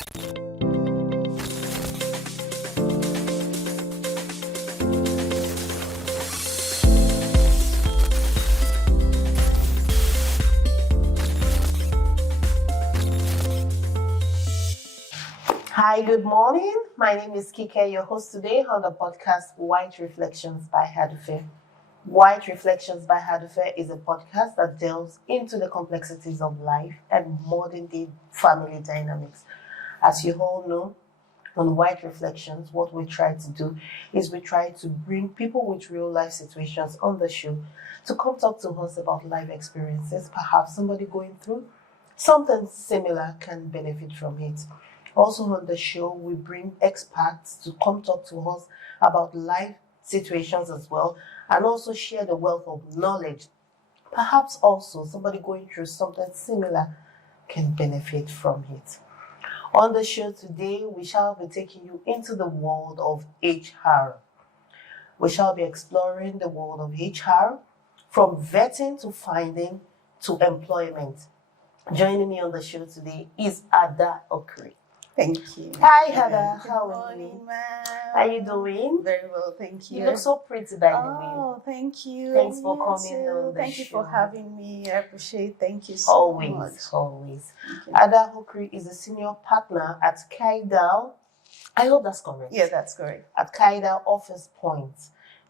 Hi, good morning. My name is Kike, your host today on the podcast White Reflections by Hadufe. White Reflections by Hadufe is a podcast that delves into the complexities of life and modern day family dynamics. As you all know, on White Reflections, what we try to do is we try to bring people with real life situations on the show to come talk to us about life experiences. Perhaps somebody going through something similar can benefit from it. Also on the show, we bring experts to come talk to us about life situations as well, and also share the wealth of knowledge. Perhaps also somebody going through something similar can benefit from it. On the show today, we shall be taking you into the world of HR. We shall be exploring the world of HR from vetting to finding to employment. Joining me on the show today is Ada Okri. Thank you. Hi, Ada. Good How are you? morning, ma'am. How are you doing? Very well, thank you. You look so pretty, by the way. Oh, thank you. Thanks for You coming too. on the Thank you for show. having me. I appreciate. Thank you so much. Always. Thank you. Ada Okri is a senior partner at Kaidal. I hope that's correct. Yeah, that's correct. At Kaidal Office Point.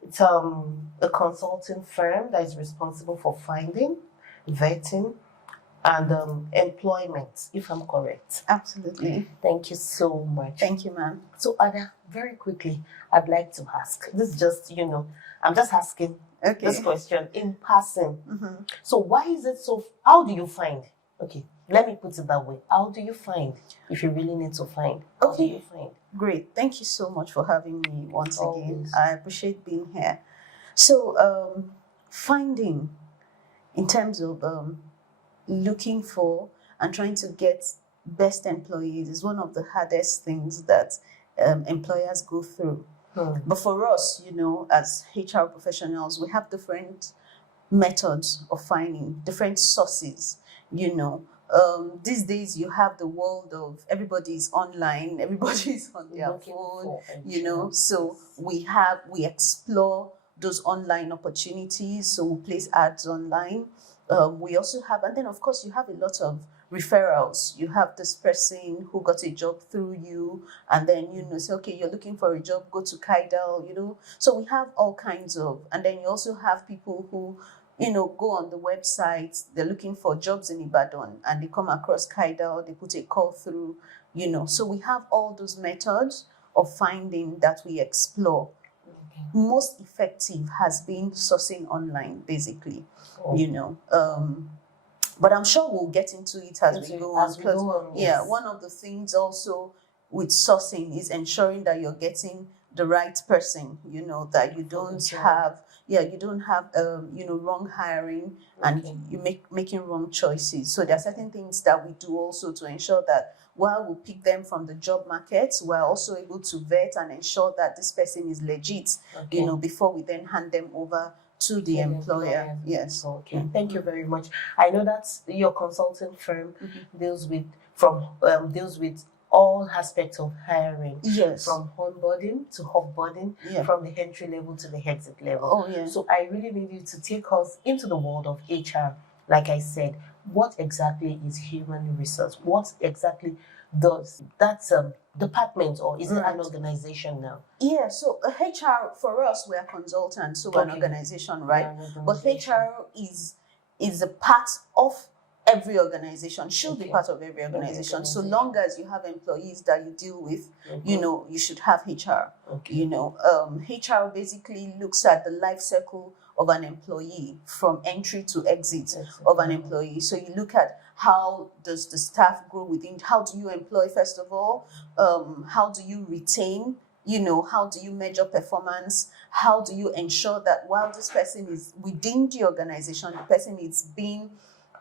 It's a consulting firm that is responsible for finding, vetting, and employment, if I'm correct. Absolutely. Thank you so much. Thank you, ma'am. So, Ada, very quickly, I'd like to ask. This is just, I'm just asking Okay. this question in passing. Mm-hmm. So, why is it so? How do you find? Okay, let me put it that way. How do you find if you really need to find? How do Okay. you find? Great. Thank you so much for having me once again. Always. I appreciate being here. So, finding in terms of looking for and trying to get best employees is one of the hardest things that employers go through. But for us, as HR professionals, we have different methods of finding, different sources. These days you have the world of everybody's online, everybody's on their Looking phone, for so we explore those online opportunities. So we place ads online. We also have, and then of course you have a lot of referrals. You have this person who got a job through you, and then say, okay, you're looking for a job, go to Kaidal. So we have all kinds of, and then you also have people who go on the website, they're looking for jobs in Ibadan and they come across Kaidal, they put a call through, So we have all those methods of finding that we explore. Okay. Most effective has been sourcing online, basically, but I'm sure we'll get into it as we go on. Because yes. one of the things also with sourcing is ensuring that you're getting the right person, that you don't have wrong hiring and you making wrong choices. So there are certain things that we do also to ensure that while we pick them from the job market, we're also able to vet and ensure that this person is legit, before we then hand them over to the employer. Yes. Okay. Thank you very much. I know that your consulting firm deals with all aspects of hiring. Yes. From onboarding to offboarding, from the entry level to the exit level. Oh, yeah. So I really need you to take us into the world of HR. Like I said, what exactly is human resource? What exactly does that department, or is it an organization now? Yeah, so HR, for us, we are consultants, so we're an organization, right? But HR is a part of every organization, should be part of every organization. So long as you have employees that you deal with, you should have HR. HR basically looks at the life cycle of an employee from entry to exit of an employee. So you look at how does the staff grow within, how do you employ first of all, how do you retain, how do you measure performance, how do you ensure that while this person is within the organization, the person is being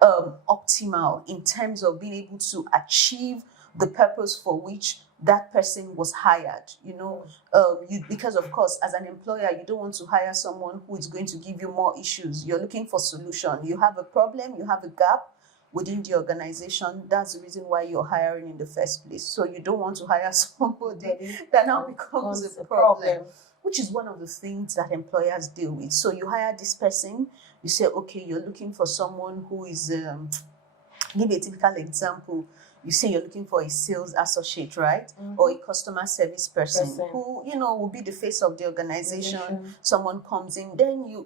optimal in terms of being able to achieve the purpose for which that person was hired. Because of course, as an employer, you don't want to hire someone who is going to give you more issues. You're looking for solution. You have a problem, you have a gap, within the organization. That's the reason why you're hiring in the first place. So you don't want to hire somebody that now becomes a problem, which is one of the things that employers deal with. So you hire this person, you say, okay, you're looking for someone who is, give a typical example. You say you're looking for a sales associate, right? Or a customer service person who, will be the face of the organization. Someone comes in, then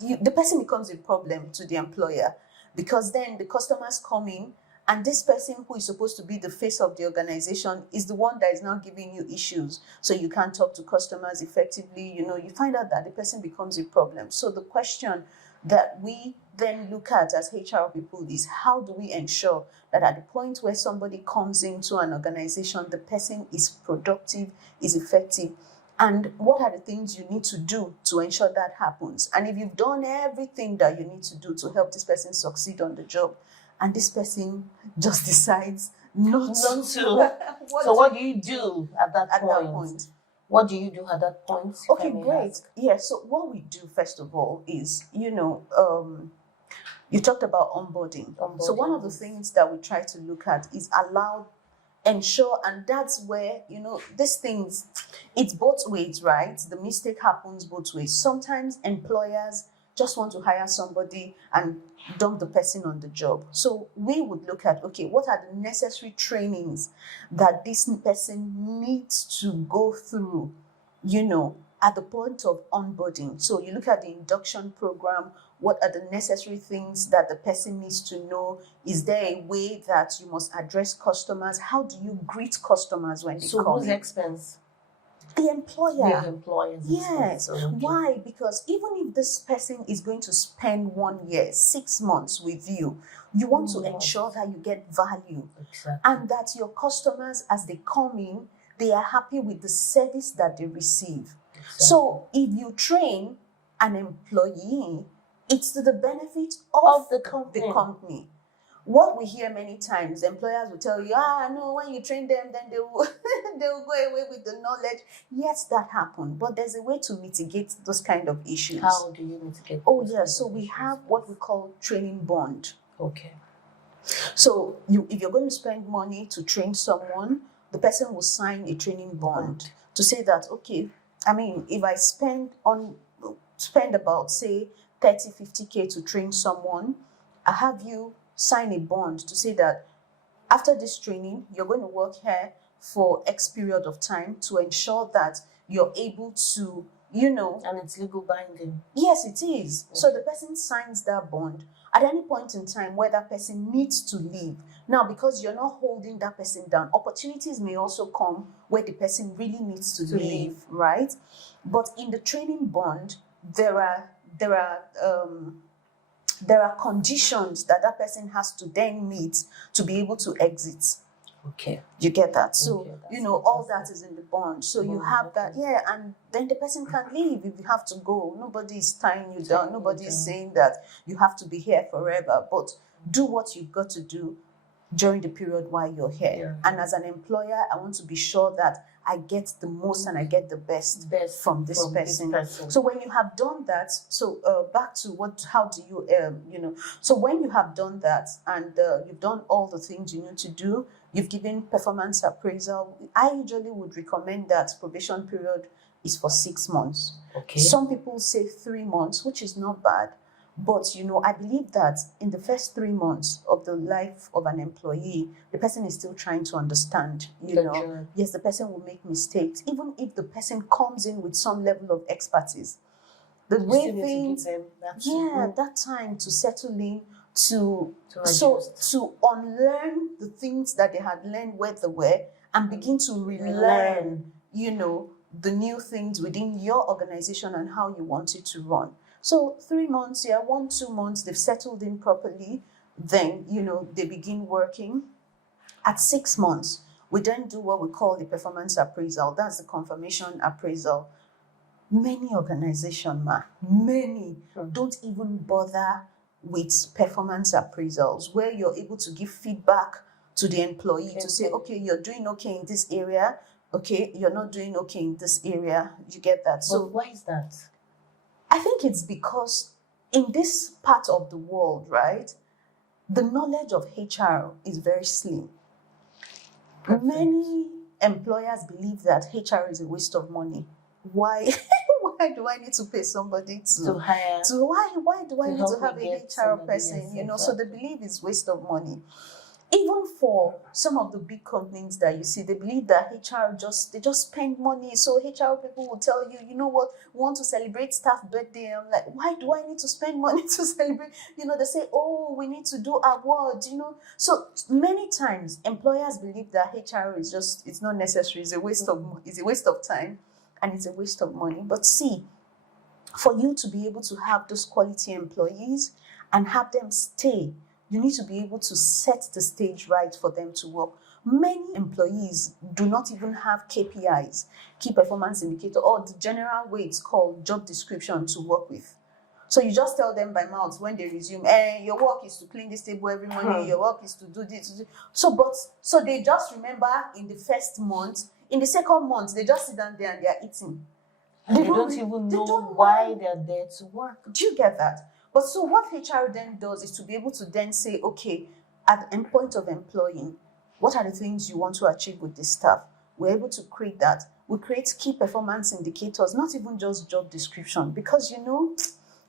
the person becomes a problem to the employer, because then the customers come in and this person who is supposed to be the face of the organization is the one that is now giving you issues. So you can't talk to customers effectively. You find out that the person becomes a problem. So the question that we then look at as HR people is, how do we ensure that at the point where somebody comes into an organization, the person is productive, is effective, and what are the things you need to do to ensure that happens? And if you've done everything that you need to do to help this person succeed on the job, and this person just decides not to. So what do you do at that point? What do you do at that point? Okay, great. Yeah, so what we do first of all is, you talked about onboarding. So one of the things that we try to look at is ensure, and that's where, these things, it's both ways, right? The mistake happens both ways. Sometimes employers just want to hire somebody and dump the person on the job. So we would look at, okay, what are the necessary trainings that this person needs to go through, at the point of onboarding. So you look at the induction program. What are the necessary things that the person needs to know? Is there a way that you must address customers? How do you greet customers when they come in? So whose expense? The employer. The employer's yes. expense. Okay. Why? Because even if this person is going to spend 1 year, 6 months with you, you want to ensure that you get value. Exactly. And that your customers, as they come in, they are happy with the service that they receive. Exactly. So if you train an employee, it's to the benefit of the company. What we hear many times, employers will tell you, no, when you train them, then they will go away with the knowledge. Yes, that happened, but there's a way to mitigate those kind of issues. How do you mitigate? So we have what we call training bond. Okay. So if you're going to spend money to train someone, the person will sign a training bond to say that, okay, if I spend about, say, 30, 50K to train someone, I have you sign a bond to say that after this training, you're going to work here for X period of time to ensure that you're able to, And it's legal binding. Yes, it is. Okay. So the person signs that bond at any point in time where that person needs to leave. Now, because you're not holding that person down, opportunities may also come where the person really needs to leave, right? But in the training bond, there are conditions that person has to then meet to be able to exit. Okay. You get that? So, all that is in the bond. So you have that, and then the person can leave if you have to go. Nobody is tying you down. Nobody is saying that you have to be here forever. But do what you've got to do during the period while you're here. Yeah. And as an employer, I want to be sure that I get the most and I get the best from this person. So when you have done that, back to how do you, so when you have done that and you've done all the things you need to do, you've given performance appraisal, I usually would recommend that probation period is for 6 months. Okay. Some people say 3 months, which is not bad. But, I believe that in the first 3 months of the life of an employee, the person is still trying to understand, Yes, the person will make mistakes, even if the person comes in with some level of expertise. The way things, that time to settle in, to unlearn the things that they had learned where they were and begin to relearn, the new things within your organization and how you want it to run. So 3 months, 1-2 months, they've settled in properly. Then, they begin working. At 6 months, we then do what we call the performance appraisal. That's the confirmation appraisal. Many organizations, don't even bother with performance appraisals, where you're able to give feedback to the employee to say, okay, you're doing okay in this area. Okay, you're not doing okay in this area. You get that? So why is that? I think it's because in this part of the world, right, the knowledge of HR is very slim. Perfect. Many employers believe that HR is a waste of money. Why? Why do I need to pay somebody To hire. why do I to need help to have me a get HR somebody, person? yes, So they believe it's waste of money. Even for some of the big companies that you see, they believe that HR they just spend money. So HR people will tell you, you know what, we want to celebrate staff birthday. I'm like, why do I need to spend money to celebrate? They say, oh, we need to do awards, So many times employers believe that HR is it's not necessary. It's a waste of time and it's a waste of money. But see, for you to be able to have those quality employees and have them stay, you need to be able to set the stage right for them to work. Many employees do not even have KPIs, key performance indicator, or the general way it's called job description to work with. So you just tell them by mouth when they resume, your work is to clean this table every morning, your work is to do this. So they just remember in the first month, in the second month, they just sit down there and they're eating. They don't even know why they're there to work. Do you get that? But so what HR then does is to be able to then say, okay, at the end point of employing, what are the things you want to achieve with this staff? We're able to create that. We create key performance indicators, not even just job description, because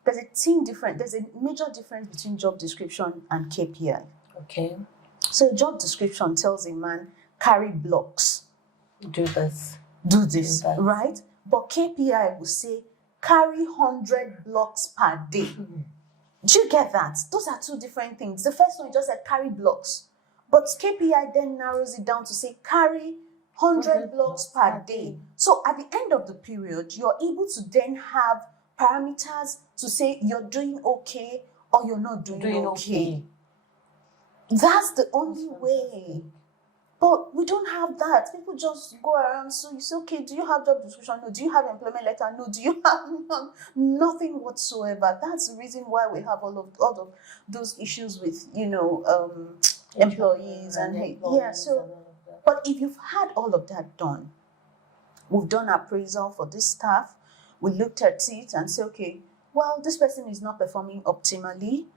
there's a major difference between job description and KPI. Okay. So job description tells a man, carry blocks. Do this. Do this, right? But KPI will say, carry 100 blocks per day. Do you get that? Those are two different things. The first one, you just said carry blocks. But KPI then narrows it down to say, carry 100 blocks per day. So at the end of the period, you're able to then have parameters to say you're doing okay or you're not doing okay. That's the only way. But we don't have that. People just go around. So you say, okay, do you have job description? No. Do you have employment letter? No. Do you have nothing whatsoever? That's the reason why we have all of those issues with, employees and yeah. So, but if you've had all of that done, we've done appraisal for this staff. We looked at it and say, okay, well, this person is not performing optimally.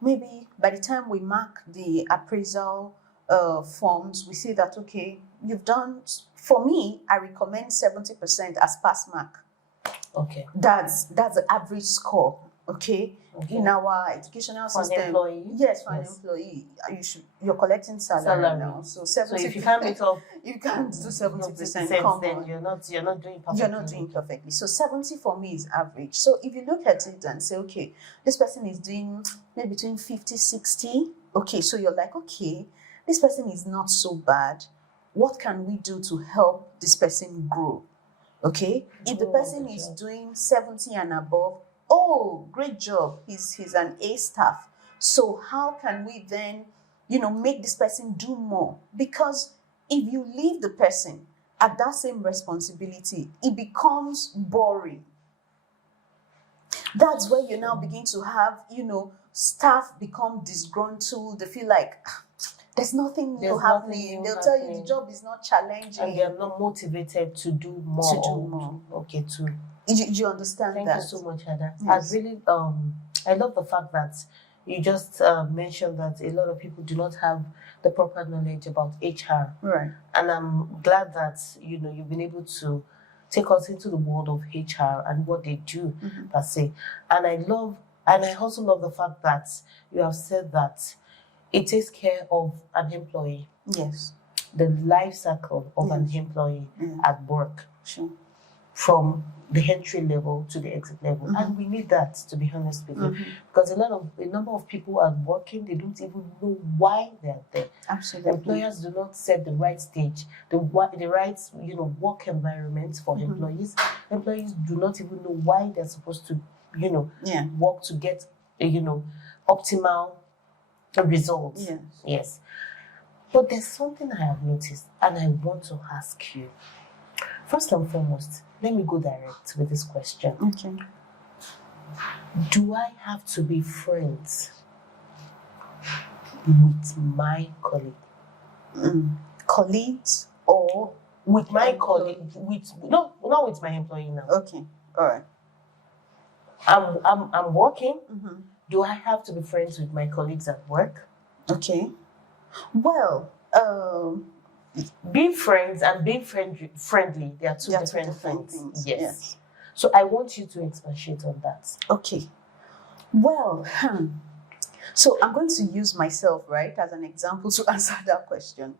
Maybe by the time we mark the appraisal forms, we say that, okay, you've done, for me, I recommend 70% as pass mark. Okay. That's the average score, okay? In our educational system. An employee? Yes, for an employee. You're collecting salary now. So 70%. So if you can't meet up, you can't do 70%. Then you're not doing perfectly. You're not doing perfectly. So 70 for me is average. So if you look at it and say, okay, this person is doing maybe between 50, 60. Okay, so you're like, okay, this person is not so bad. What can we do to help this person grow? Okay, if the person is doing 70 and above, oh, great job. He's an A staff. So how can we then, make this person do more? Because if you leave the person at that same responsibility, it becomes boring. That's where you now begin to have, staff become disgruntled. They feel like there's nothing new happening. They'll tell you the job is not challenging. And they're not motivated to do more. Okay, you understand that? Thank you so much, Ada. Yes. I really, I love the fact that you just mentioned that a lot of people do not have the proper knowledge about HR. Right. And I'm glad that, you've been able to take us into the world of HR and what they do, per se. And I also love the fact that you have said that it takes care of an employee. Yes. The life cycle of an employee at work. Sure. From the entry level to the exit level. And we need that, to be honest with you. Because a number of people are working, they don't even know why they're there. Absolutely. Employers do not set the right stage, the right work environment for employees. Employees do not even know why they're supposed to work to get optimal results. Yes. But there's something I have noticed and I want to ask you. First and foremost, let me go direct with this question. Okay. Do I have to be friends with my colleague? Colleagues or with my colleague? Not with my employee now. Okay. All right. I'm working. Do I have to be friends with my colleagues at work? Okay. Well, being friends and being friendly, they are two they are different things. things. Yes. So I want you to expatiate on that. Okay. Well, so I'm going to use myself, right, as an example to answer that question.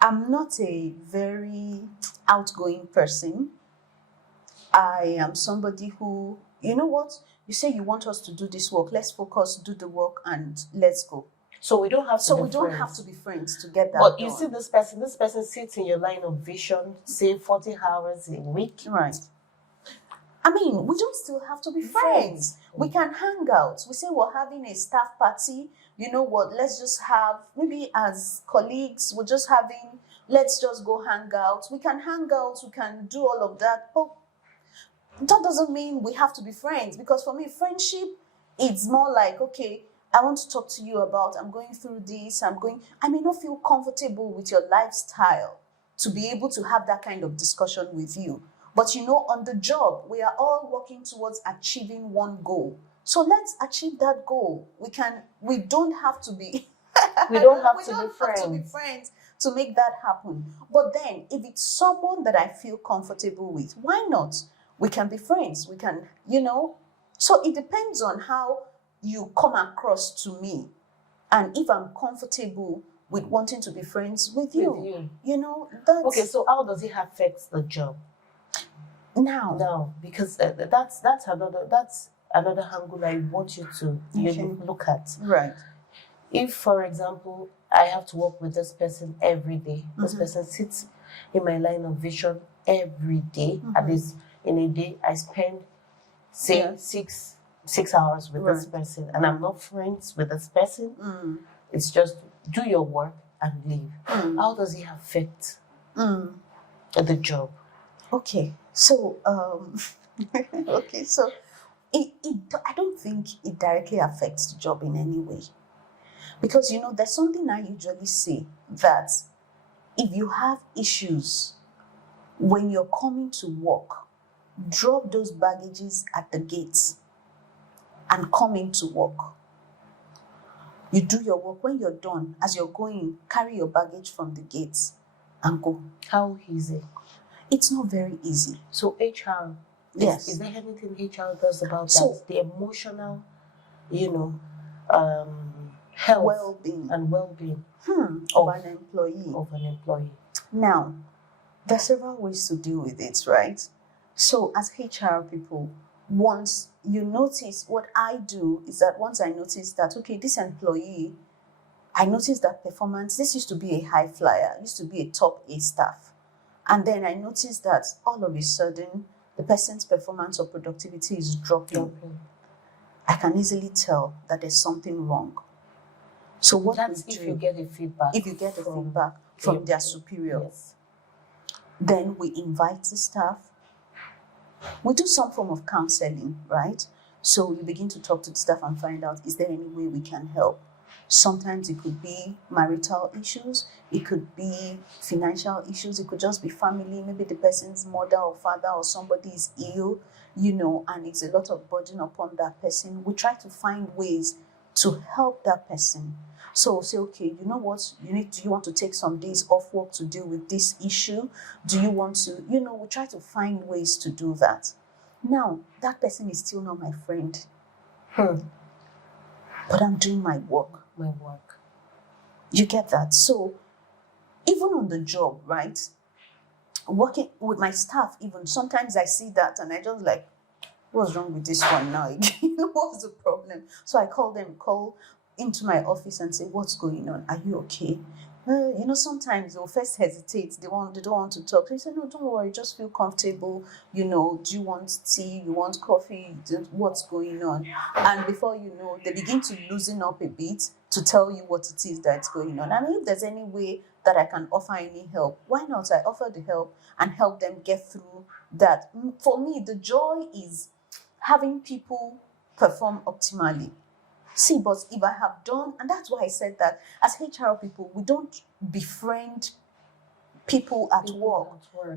I'm not a very outgoing person. I am somebody who, you know what? You say you want us to do this work. Let's focus, do the work, and let's go. So we don't have to. So be we don't friends. have to be friends to get that. But done. you see, this person sits in your line of vision, say 40 hours a week. Right. I mean, we don't still have to be friends. We can hang out. We say we're having a staff party. You know what? Let's just have, maybe as colleagues, we're just having, let's just go hang out. We can hang out. We can do all of that. But that doesn't mean we have to be friends. Because for me, friendship, it's more like, okay, I want to talk to you about, I'm going through this. I may not feel comfortable with your lifestyle to be able to have that kind of discussion with you. But you know, on the job, we are all working towards achieving one goal. So let's achieve that goal. We don't have to be we don't have to be friends to make that happen. But then if it's someone that I feel comfortable with, why not? We can be friends. We can, so it depends on how you come across to me. And if I'm comfortable with wanting to be friends with you. That's... Okay, so how does it affect the job? Now, because that's another angle I want you to look at. Right. If, for example, I have to work with this person every day, this person sits in my line of vision every day. At least in a day, I spend, say, 6 hours with this person, and I'm not friends with this person. It's just do your work and leave. How does it affect the job? Okay, so it I don't think it directly affects the job in any way, because there's something I usually say, that if you have issues when you're coming to work, drop those baggages at the gates and come into work. You do your work. When you're done, as you're going, carry your baggage from the gates and go. How easy? It's not very easy. So HR, yes. Is there anything HR does about that? The emotional, health, well-being of an employee. Now, there are several ways to deal with it, right? So as HR people, once you notice, what I do is that once I notice that, okay, this employee, I noticed that performance, this used to be a high flyer, used to be a top A staff. And then I noticed that all of a sudden, the person's performance or productivity is dropping. I can easily tell that there's something wrong. So what that's if you get a feedback. If you get a feedback from their superior, then we invite the staff. We do some form of counseling, right? So you begin to talk to the staff and find out, is there any way we can help? Sometimes it could be marital issues, it could be financial issues, it could just be family, maybe the person's mother or father or somebody is ill, and it's a lot of burden upon that person. We try to find ways to help that person. So say, okay, you know what, do you want to take some days off work to deal with this issue? Do you want to, we try to find ways to do that. Now, that person is still not my friend. But I'm doing my work. You get that? So, even on the job, right? Working with my staff, even sometimes I see that and I just like, what's wrong with this one now? What's the problem? So I call into my office and say, what's going on? Are you okay? Sometimes they'll first hesitate. They don't want to talk. They say, no, don't worry, just feel comfortable. Do you want tea? You want coffee? What's going on? And before you know, they begin to loosen up a bit to tell you what it is that's going on. I mean, if there's any way that I can offer any help, why not? I offer the help and help them get through that. For me, the joy is having people perform optimally. See, but if I have done, and that's why I said that as HR people, we don't befriend people at work.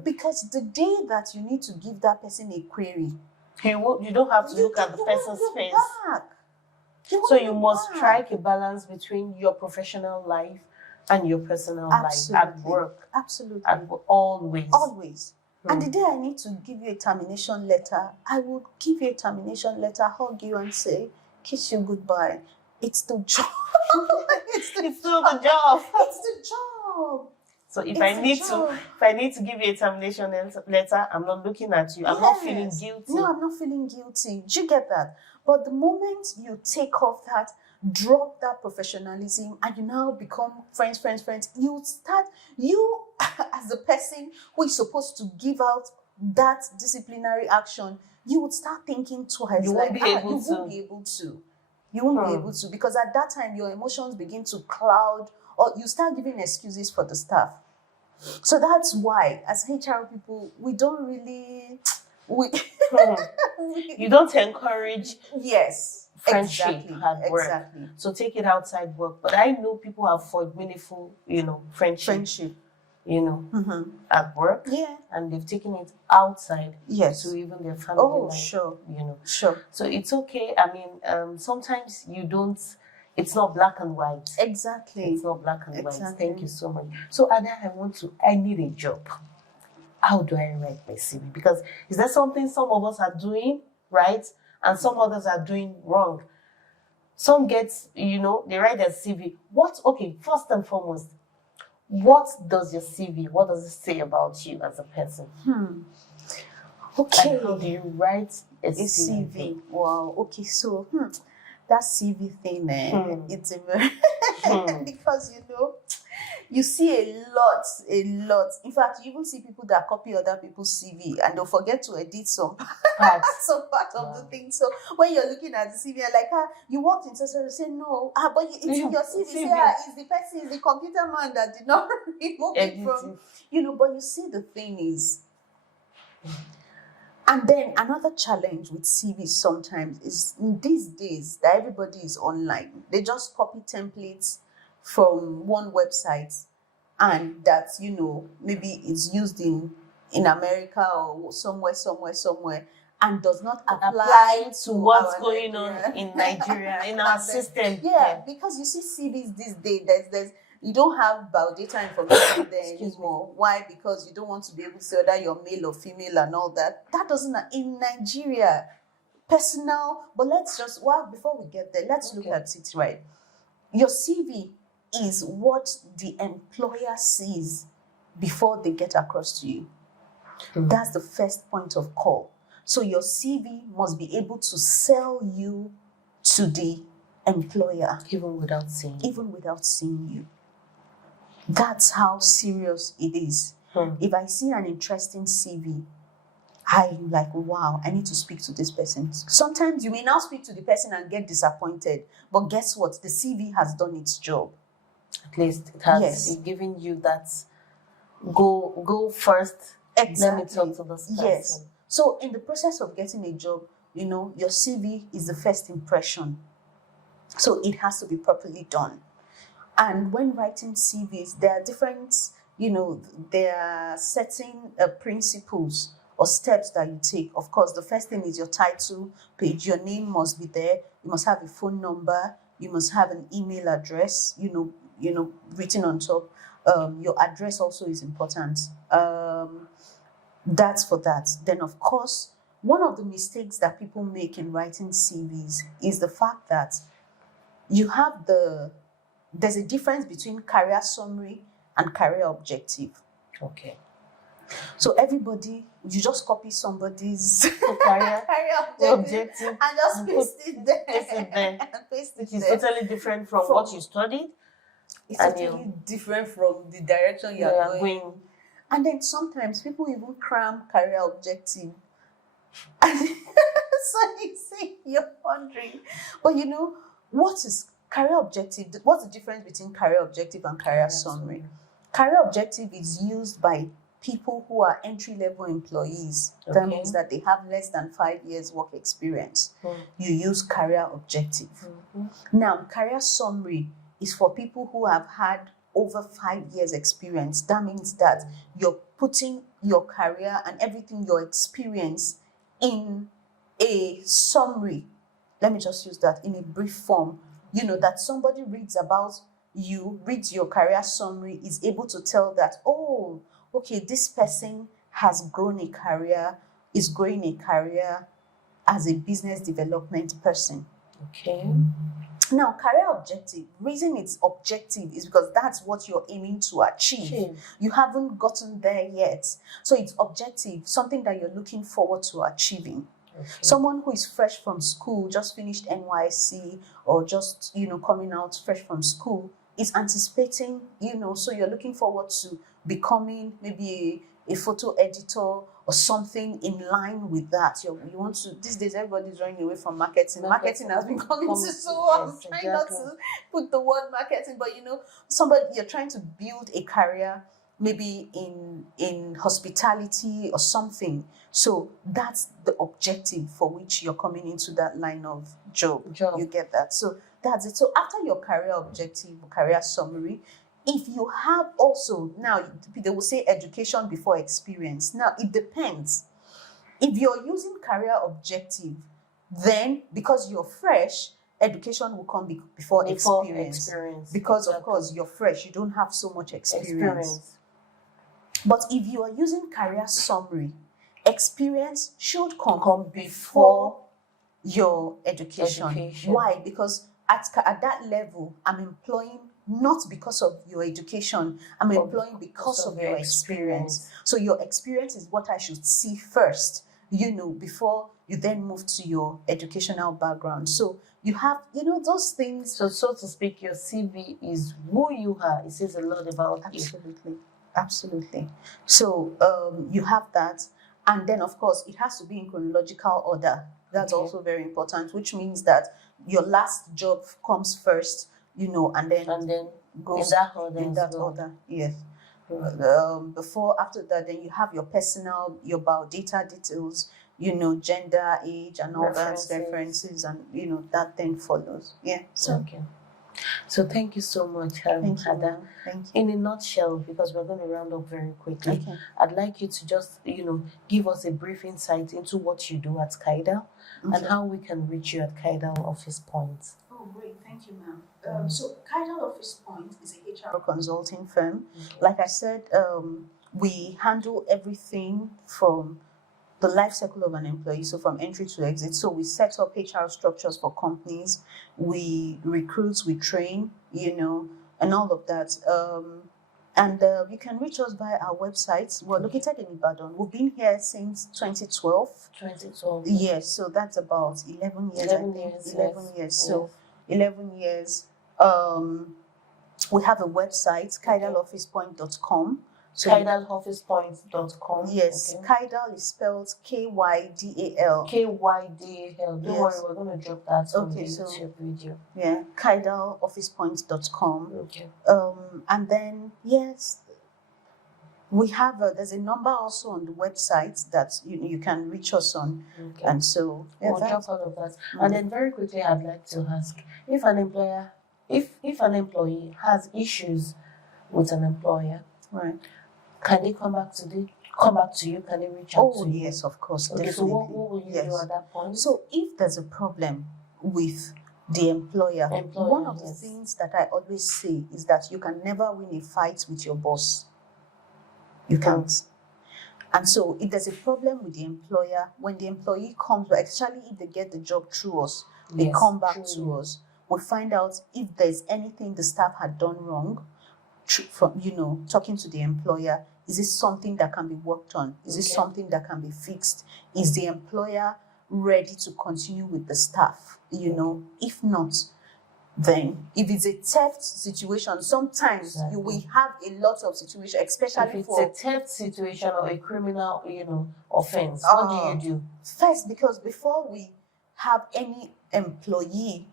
Because the day that you need to give that person a query, you don't have to look at the person's face. So you must strike a balance between your professional life and your personal life at work. Absolutely. Always. Always. And the day I need to give you a termination letter, I will give you a termination letter, hug you and say, kiss you goodbye. It's the job. It's still the job. It's the job. So if I need to give you a termination letter, I'm not looking at you. I'm not feeling guilty. No, I'm not feeling guilty. Do you get that? But the moment you take off that, drop that professionalism, and you now become friends, you as the person who is supposed to give out that disciplinary action, you would start thinking twice. You won't be able to. You won't be able to, because at that time your emotions begin to cloud, or you start giving excuses for the staff. So that's why, as HR people, we don't really you don't encourage friendship at work. Exactly. So take it outside work. But I know people have forged meaningful, friendship. At work. Yeah. And they've taken it outside to even their family life. Sure. Sure. So it's okay. I mean, sometimes it's not black and white. Exactly. It's not black and white. Thank you so much. So Ada, I need a job. How do I write my CV? Because is there something some of us are doing right and some others are doing wrong? Some get, they write their CV. First and foremost, what does your CV, what does it say about you as a person? Okay. And how do you write a CV? Wow. Okay, so that CV thing, it's a very because you see a lot. In fact, you even see people that copy other people's CV and they'll forget to edit some part of the thing. So when you're looking at the CV, you're like, you walked into so say no, but it's in your CV. Say, it's the person, it's the computer man that did not remove it from, but you see the thing is. And then another challenge with CVs sometimes is in these days that everybody is online. They just copy templates from one website and that, maybe it's used in America or somewhere and does not apply to what's going on in Nigeria, in our system. Yeah, because you see CVs these days, there's you don't have biodata information there anymore. Why? Because you don't want to be able to say whether you're male or female and all that. That doesn't, in Nigeria, personal, but before we get there, let's look at it right. Your CV is what the employer sees before they get across to you. That's the first point of call. So your CV must be able to sell you to the employer. Even without seeing you. That's how serious it is. If I see an interesting CV, I'm like, wow, I need to speak to this person. Sometimes you may now speak to the person and get disappointed, but guess what? The CV has done its job. At least it has given you that go first. Exactly. Let me talk to this person. Yes. So in the process of getting a job, your CV is the first impression. So it has to be properly done. And when writing CVs, there are different, there are certain principles or steps that you take. Of course, the first thing is your title page. Your name must be there. You must have a phone number. You must have an email address, written on top. Your address also is important. That's for that. Then, of course, one of the mistakes that people make in writing CVs is the fact that there's a difference between career summary and career objective. Okay. So everybody, you just copy somebody's career objective and just paste it there. It's totally different from what you studied. It's totally different from the direction you are going. And then sometimes people even cram career objective. So you see, you're wondering. But what is career objective? What's the difference between career objective and career summary? Career objective is used by people who are entry-level employees. Okay. That means that they have less than 5 years work experience. You use career objective. Now, career summary is for people who have had over 5 years experience. That means that you're putting your career and everything, your experience in a summary. let me just use that in a brief form, that somebody reads about you, reads your career summary, is able to tell that, oh, okay, this person has grown a career, is growing a career as a business development person. Okay. Now, career objective, reason it's objective is because that's what you're aiming to achieve. You haven't gotten there yet. So it's objective, something that you're looking forward to achieving. Okay. Someone who is fresh from school, just finished NYC, or just, coming out fresh from school, is anticipating, so you're looking forward to becoming maybe a photo editor or something in line with that. You want to, these days everybody's running away from marketing. Marketing has been coming to, so I'm trying not to put the word marketing, but you're trying to build a career maybe in hospitality or something. So that's the objective for which you're coming into that line of job. You get that? So that's it. So after your career objective, career summary, if you have also, now they will say education before experience. Now it depends. If you're using career objective, then because you're fresh, education will come before experience. Because of course you're fresh, you don't have so much experience. But if you are using career summary, experience should come before your education. Why? Because at that level, I'm employing not because of your education, I'm employing because of your experience. So your experience is what I should see first, before you then move to your educational background. So you have, those things. So to speak, your CV is who you are. It says a lot about you. Absolutely. So you have that. And then, of course, it has to be in chronological order. That's also very important, which means that your last job comes first, and then goes in that order. Yes. After that, then you have your personal, your biodata details, gender, age, and all that references, and that then follows. Yeah. So thank you so much, Ada. Thank you. In a nutshell, because we're going to round up very quickly, I'd like you to just, give us a brief insight into what you do at Kaidal and how we can reach you at Kaidal Office Point. Oh, great. Thank you, ma'am. So Kaidal Office Point is a HR consulting firm. Like I said, we handle everything from the life cycle of an employee, so from entry to exit. So we set up HR structures for companies, we recruit, we train, and all of that. And you can reach us via our website. We're located in Ibadan. We've been here since 2012. 2012. Yes, so that's about 11 years, 11 years. So 11 years. We have a website, kaidalofficepoint.com. So KaidalOfficePoint.com. Yes, Kaidal is spelled K-Y-D-A-L. K-Y-D-A-L. Don't worry, we're going to drop that on the YouTube video. Yeah, KaidalOfficePoint.com. Okay. And then, yes, we have, there's a number also on the website that you can reach us on. Okay. And so, we'll drop all of that. And then very quickly, I'd like to ask, if an employee has issues with an employer, right, can they come back to you? Can they reach out to you? Yes, of course. Okay, definitely. so what will you do at that point? So if there's a problem with the employer, one of the things that I always say is that you can never win a fight with your boss. You can't. And so if there's a problem with the employer, when the employee comes, especially if they get the job through us, they come back to us. We find out if there's anything the staff had done wrong. From talking to the employer, is this something that can be worked on? Is this something that can be fixed? Is the employer ready to continue with the staff? If not, then if it's a theft situation, sometimes you will have a lot of situations, especially if it's a theft situation or a criminal offense. What do you do? First, because before we have any employee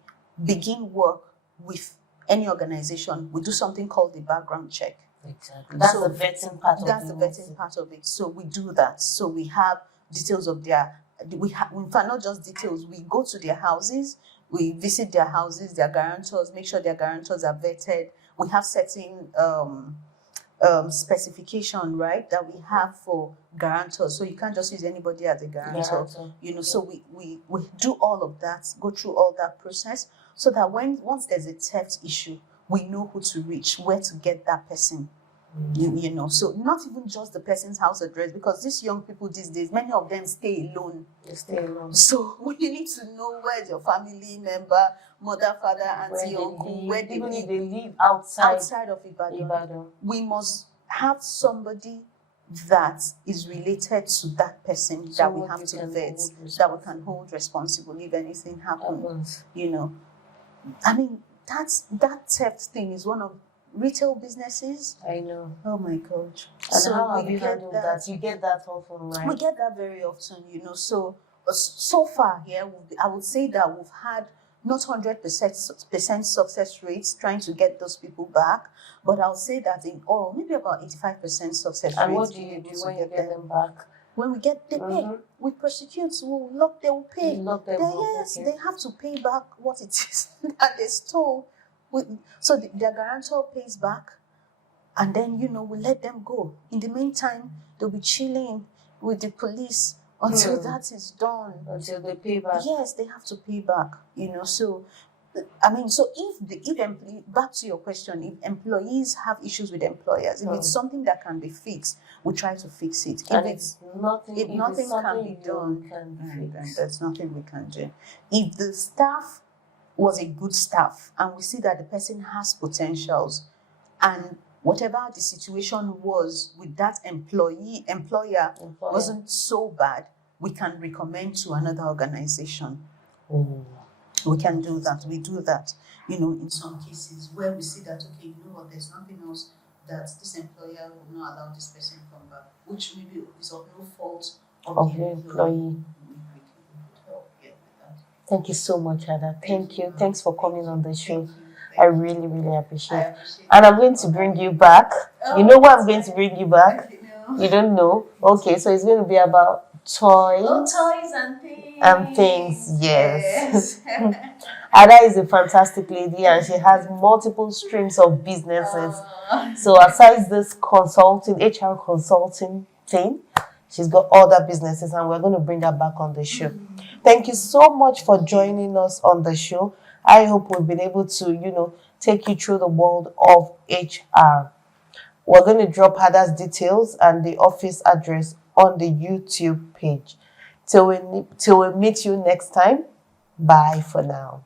begin work with any organization, we do something called the background check. Exactly. That's the vetting part of it. That's the vetting part of it. So we do that. So we have details of in fact, not just details, we go to their houses, we visit their houses, their guarantors, make sure their guarantors are vetted. We have certain specification, right, that we have for guarantors. So you can't just use anybody as a guarantor. So we do all of that, go through all that process, so that once there's a theft issue, we know who to reach, where to get that person. So not even just the person's house address, because these young people these days, many of them stay alone. They stay alone. So you need to know where's your family member, mother, father, auntie, uncle, where they even live. if they live outside of Ibadan. Ibadan. We must have somebody that is related to that person that we have to vet, that we can hold responsible if anything happens. I mean, that theft thing is one of retail businesses. I know. Oh my God. And so how have you handled that? You get that often, right? We get that very often, So far here, I would say that we've had not 100% success rates trying to get those people back, but I'll say that in all, maybe about 85% success rates. And what do you do when you get them back? When they pay. We prosecute, we'll lock, they will pay. They have to pay back what it is that they stole. So their guarantor pays back, and then, we let them go. In the meantime, they'll be chilling with the police until that is done. Until they pay back. Yes, they have to pay back, So, if back to your question, if employees have issues with employers, if it's something that can be fixed, we try to fix it. If nothing can be done, then there's nothing we can do. If the staff was a good staff and we see that the person has potentials, and whatever the situation was with that employer wasn't so bad, we can recommend to another organization. We can do that. We do that, in some cases where we see that, okay, there's nothing else that this employer will not allow this person to come back, which maybe is of no fault of the employee. Thank you so much, Ada. Thank you. Thanks for coming on the show. I really, really appreciate it. And I'm going to bring you back. You know why I'm going to bring you back? You don't know? Okay, so it's going to be about toys. Toys and things. And things, yes. Ada is a fantastic lady, and she has multiple streams of businesses. So aside this HR consulting thing, she's got other businesses, and we're going to bring her back on the show. Thank you so much for joining us on the show. I hope we've been able to, take you through the world of HR. We're going to drop Ada's details and the office address on the YouTube page. Till we meet you next time, bye for now.